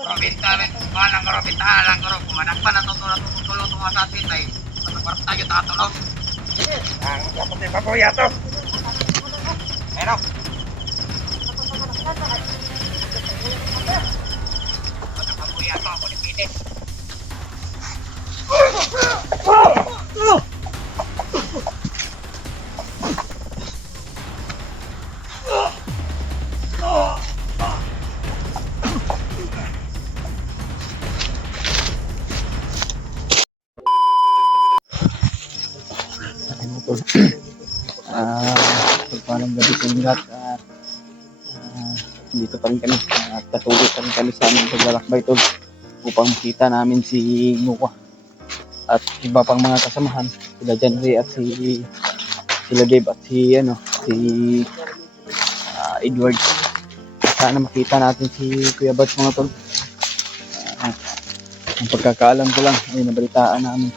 Robin, manang Robin, talang Robin, kumanakpan na tutulong mga sa atin ay matapart tayo tatulog. Ang kapatid pa po yato. Pero, matapart yato ako ni Pilit. Pagpalang gabi sa lahat, dito pa rin kami at patuloy pa rin kami sa aming paglalakbay tol upang makita namin si Noah at iba pang mga kasamahan, sila Janry at sila Dave at si Edward. Sana makita natin si Kuya Bats mga tol. Ang pagkakaalam ko lang ay nabalitaan namin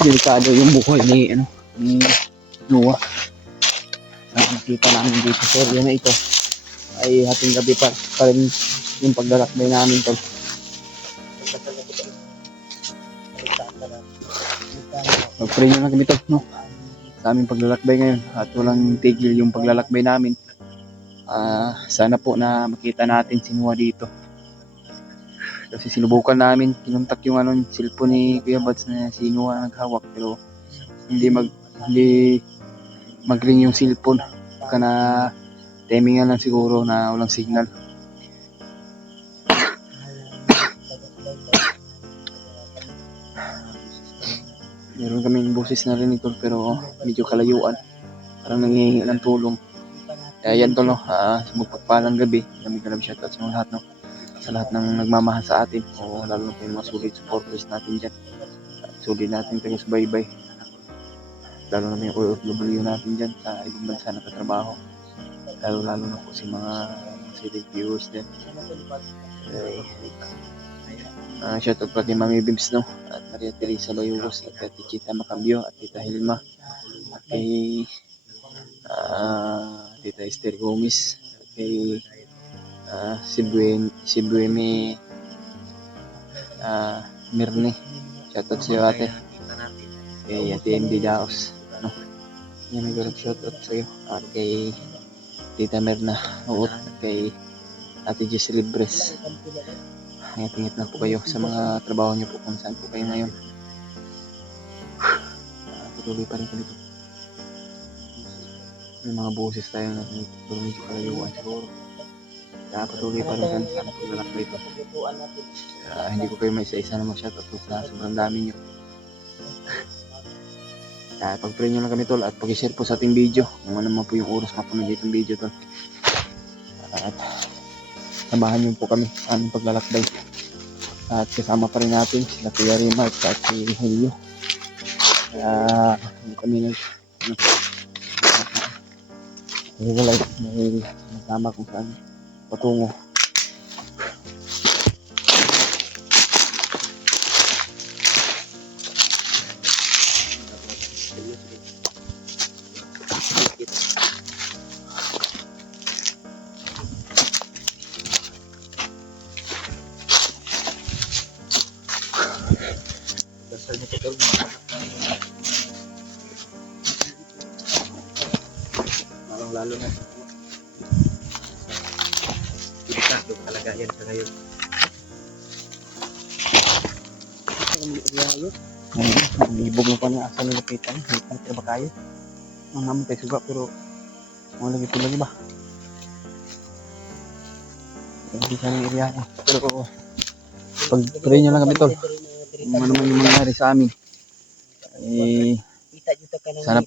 delikado yung buhay ni Noah. Nakita namin dito sa area na ito ay hating gabi pa rin yung paglalakbay namin tol. Pag-pray nyo lang kami tol, no? Sa aming paglalakbay ngayon at walang tigil yung paglalakbay namin. Sana po na makita natin si Noah dito. Kasi sinubukan namin, kinontak yung cellphone ni Kuya Bats na si Noah naghawak pero hindi mag-ring yung cellphone. Baka na timingan lang siguro na walang signal. Meron kaming boses na rin ito pero medyo kalayuan. Parang nangihingi ng tulong. Kaya yan tol, no? Sa magpagpalang gabi, kami shoutout sa mga lahat, no? Sa lahat ng nagmamahal sa atin o lalo na po yung mga solid supporters natin dyan. Solid natin tayo sa baybay. Lalo na yung OFW natin dyan sa ibang bansa na katrabaho. Lalo na po si mga solid viewers din. Shoutout pa kay Mami Bibs, no? At Maria Teresa Bayugos at Tita Chita Macambio at Tita Hilma at kay Tita Esther Gomez at kay si Buemi Mirne. Shoutout sa iyo ate. Kay Ate MD Daos, no? Yan, may garap shoutout sa iyo. At kay Tita Mirna Uot at kay Ate Jess Libres. Ingat na po kayo sa mga trabaho niyo po kung saan po kayo ngayon. Patuloy pa rin kami ito. May mga boses tayo na pero medyo kalayuan siguro. Kaya patuloy pa rin kami sa paglalakbay ito. Hindi ko kayo may isa-isa na mag-shoutout sa sobrang dami nyo. Pag-pray nyo lang kami tol at pag-share po sa ating video kung ano man po yung oras mapanood itong video tol. At samahan nyo po kami sa aming paglalakbay. At kasama pa rin natin sila Kuya Rima at si Helio. Kami may nasama kung saan patungo. Lalo na delikado talaga yan sa ngayon. Ang libog mo pa na asa nilapitan. Hindi ba kayo? Naman tayo suga pero mga lagi ito lagi ba? Hindi siya ng area niya. Pero pag-pray nyo lang kami tol. Kung ano man yung mangyari sa amin. Sana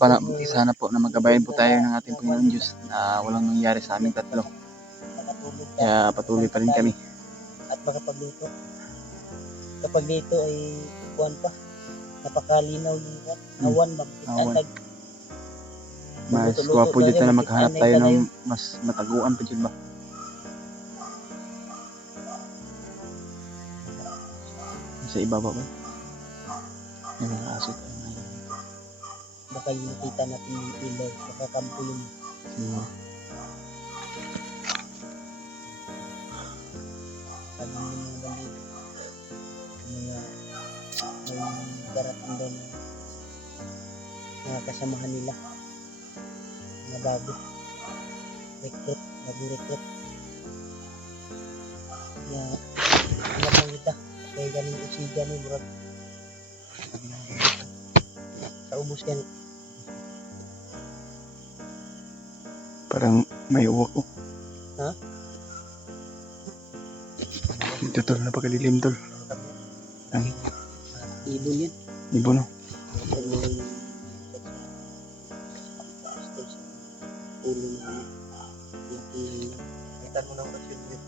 po na magabayan po tayo ng ating Panginoon Diyos na walang nangyari sa aming tatlo. Kaya patuloy pa rin kami. At makapagluto. Kapag dito ay kuwan pa. Napakalinaw yung awan ba? Mas guwapo dito na makahanap tayo ng mas mataguan pa dyan ba? Sa ibaba ba? May mga aso tayo ngayon. Baka yung nakita natin yung ilaw. Baka kampo yun. Siguro. sabi ng mga bandito, mga may darating daw na mga kasamahan nila, mga bagong recruit. Kaya, ingat lang kita. Kaya galing usigan ni bro. Sa ubos yan. Parang may uwak ko. Ha? Dito tol, napakalilim tol. Ang Ibon yan. ibo no. Huwag mo lang ulo na ano. Laki lang. Kita mo lang kasi yun.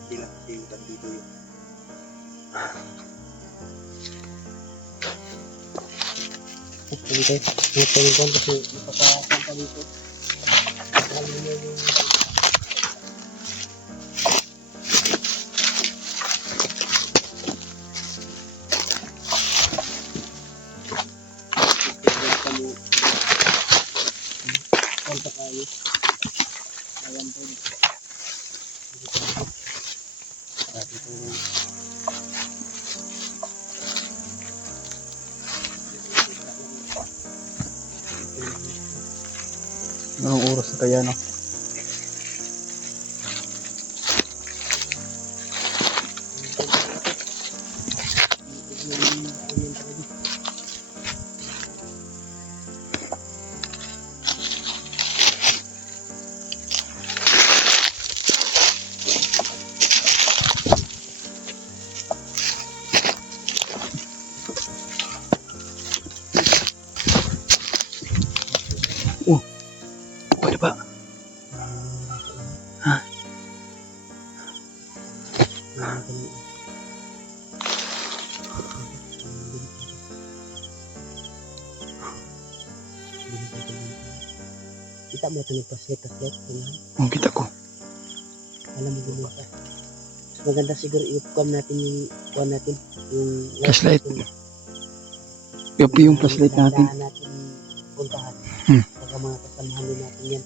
Hindi lang kasi yung bandito yun. Hindi tayo ko kasi napapakanta dito. Lalo na yung kanta kayo. Ayan po. Dati po Anong oras na kaya no? Pwede ba? Ha? Kita mo ito nagpaslet. Oh, kita ko. Alam mo gumawa ka. Mas maganda siguro i-cam natin yung Flashlight. Yung flashlight natin. natin puntahan. Saka mga kasamahan din natin yan.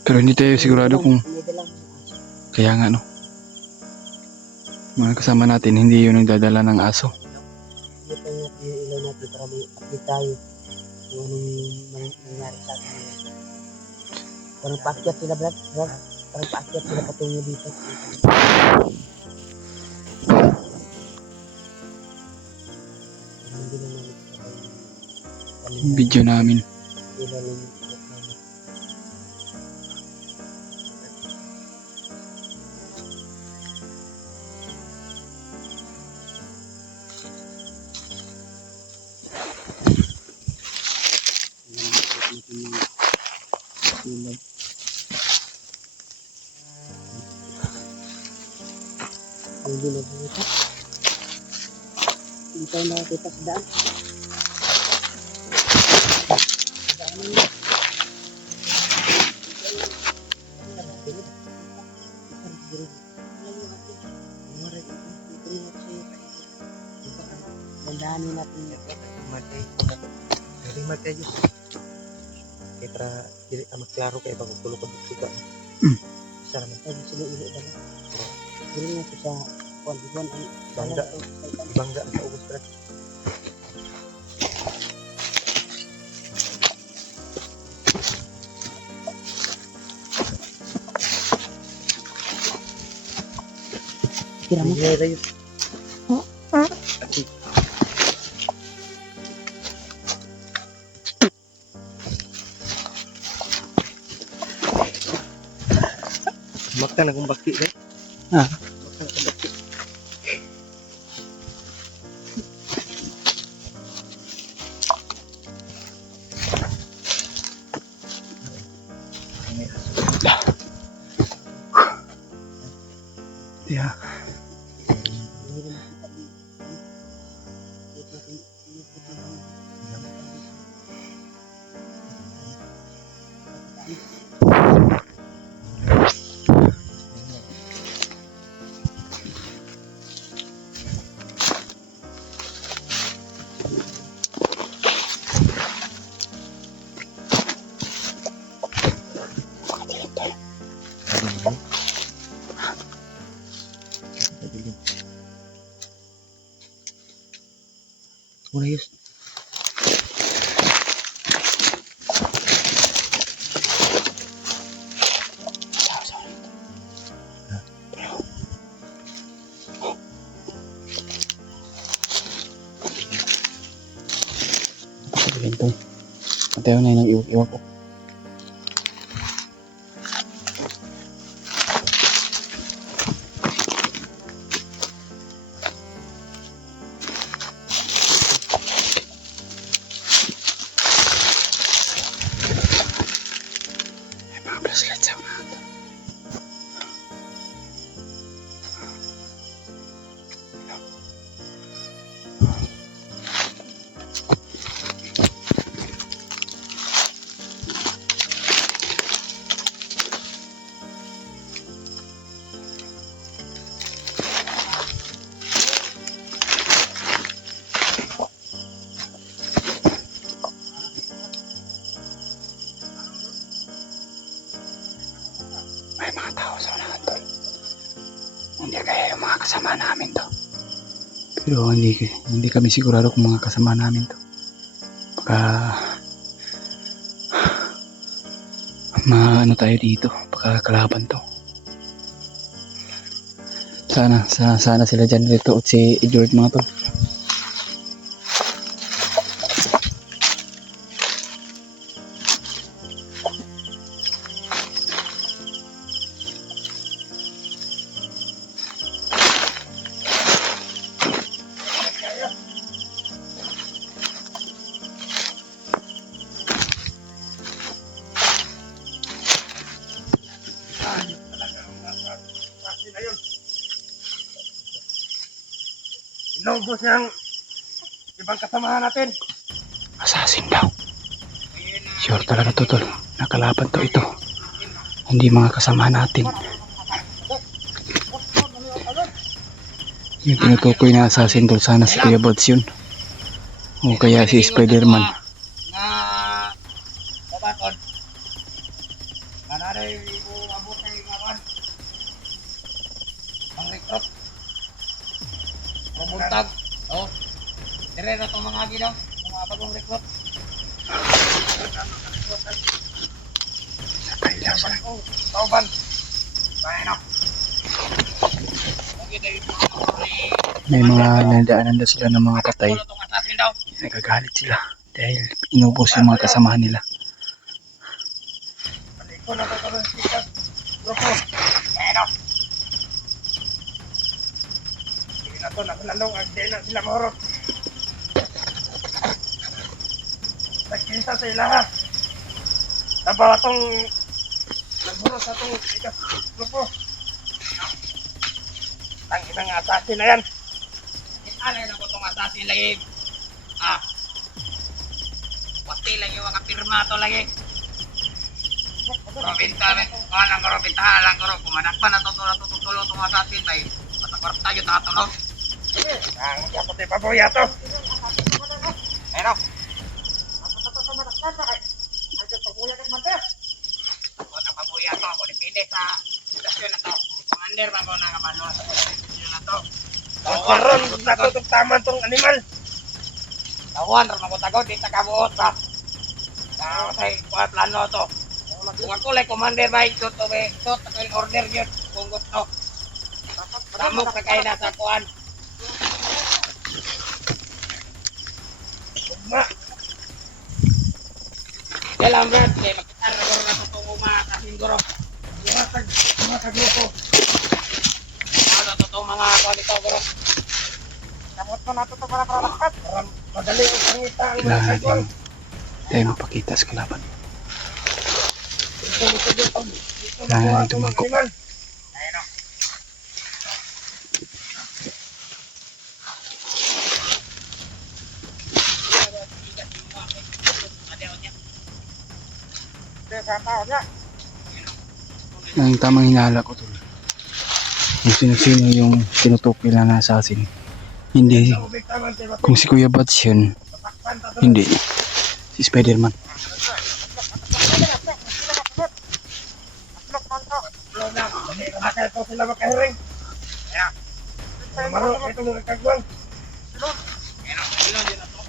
Pero hindi tayo sigurado kung May dalang mga aso. kaya nga no. Mga kasama natin, hindi yun nagdadala ng aso. Ito yung ilaw natin para may update tayo kung anong nangyari sa atin. Parang paakyat sila, Brad. Parang paakyat sila patungo dito. Hindi naman ito Video namin. ilaw lang yung paakyat namin. Hindi na dito. Hindi tayo nakakita sa daan. Dandahanin natin Jadi mati aja. Kayak para jadi amat klaro kayak bago kulo ko suka. Sana man Sabi sila ilo ba na? Dili na ito sa buwan ang Bangga. Bangga sa ubos pala. Kira mo? Hindi tayo. Makan akong bakti deh. Ah. Makan akong bakti. Yeah. Hindi na makita dito. Ito natin yung puto lang. Ulayos. Ito. Patayo na yung iwak ko. May mga flashlight sa unahan to. May mga tao sa unahan tol. Hindi kaya yung mga kasama namin to. Pero hindi kami sigurado kung mga kasama namin to. Baka maano tayo dito. Baka kalaban to. Sana sila dyan rito at si Edward mga tol. Inubos niyang ibang kasamahan natin. Assassin daw. Sure talaga to tol. Nakalaban to ito. Hindi mga kasama natin. Yung tinutukoy na assassin tol, sana si Kuya Bods yun. O kaya si Spider-Man. Nga babaton. Nanay ibu abot kay ngawan. Ang recruit. Pamuntag. Oh. Dire na tong mga gidaw, mga bagong recruit. Tauban. Bayan ako. May mga nandaanan daw sila ng mga patay. Tong assassin daw. Nagagalit sila dahil inubos yung mga kasamahan nila. Iko na to karon sikat. Grupo. Bayan ako. Sige na to, nakulalong agday na sila mahurot. Nagkinsa sa ilaha. Tabaw atong nagburos atong sikat. Grupo. Ang ibang assassin na yan. Alay na ko itong assassin lagi. Pati lagi wakapirma to lagi. Robinta rin. Alang ko Robinta. Alang ko rin. Kumanakpan na tutulo itong assassin. Ay, patakwarta yun nakatulog. Ang dapat ay pabuya to. Ayun o. Ako na pabuya to. Ako nipili sa sitwasyon na to. Commander ba ko nakamano sa sitwasyon na to. Karon, natutog tama tong animal. Tawan, ron ako tagod, di takabuot ba? Say, kuha plano to. Kung ako like commander ba, ito to be, ito, takil order yun, kung gusto. Tamok na kayo nasa kuhan. Ugma. Kailan Brad, kaya makitar na garo na ito itong kasinduro. Mga kagrupo. Ano to itong mga kuhan ito, garo. Kamot mo nato ito para lakat. Madali ang pangita ang mga Kailangan sagwang. din tayo mapakita sa kalaban. Kailangan din tumangkot. Ayun o. Ang tamang hinala ko tol. Kung sino-sino yung tinutukoy nila na assassin. Hindi. Kung si Kuya Bods yun, hindi. Si Spider-Man. Nakakataw sila makahiring. Kaya, maro ito mga kagwang. Silon din na to.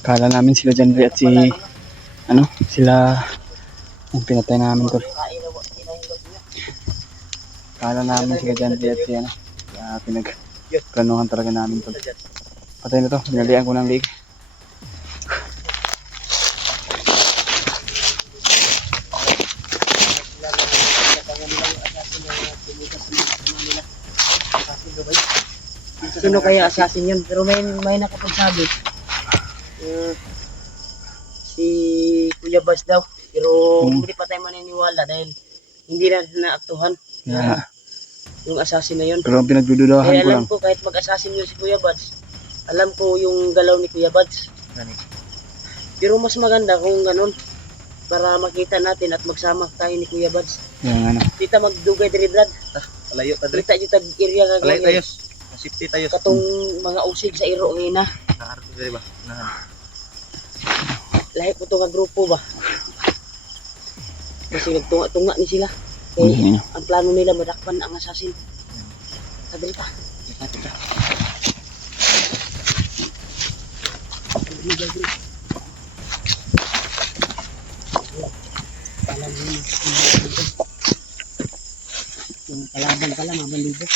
Kala namin sila Janry at si, ano, sila, yung pinatay namin tol. Kala namin sila Janry at si, ano, pinagplanuhan talaga namin tol. Patay na to, binalian ko ng leg. Sino kaya assassin yun? Pero may nakapagsabi. Si Kuya Bas daw. Pero hindi pa tayo maniniwala dahil hindi na naaktuhan Kaya, yung assassin na yun. pero ang pinagdududahan Kaya ko lang, alam ko kahit mag-assassin yun si Kuya Bas, alam ko yung galaw ni Kuya Bas. Pero mas maganda kung ganun para makita natin at magsama tayo ni Kuya Bas. yung ano, Kita magdugay diri Brad. Palayo ta dre. Kita yung tag-area ka Palayo tayo. ganyan. Safety tayo. Katong mga usig sa iro ngayon na. Naarto dre ba? Lahi ko to nga grupo ba. Kasi nagtunga-tunga ni sila. Kaya yun, ang plano nila madakpan ang assassin. Kadali pa. Yung kalaban pala, mabandido.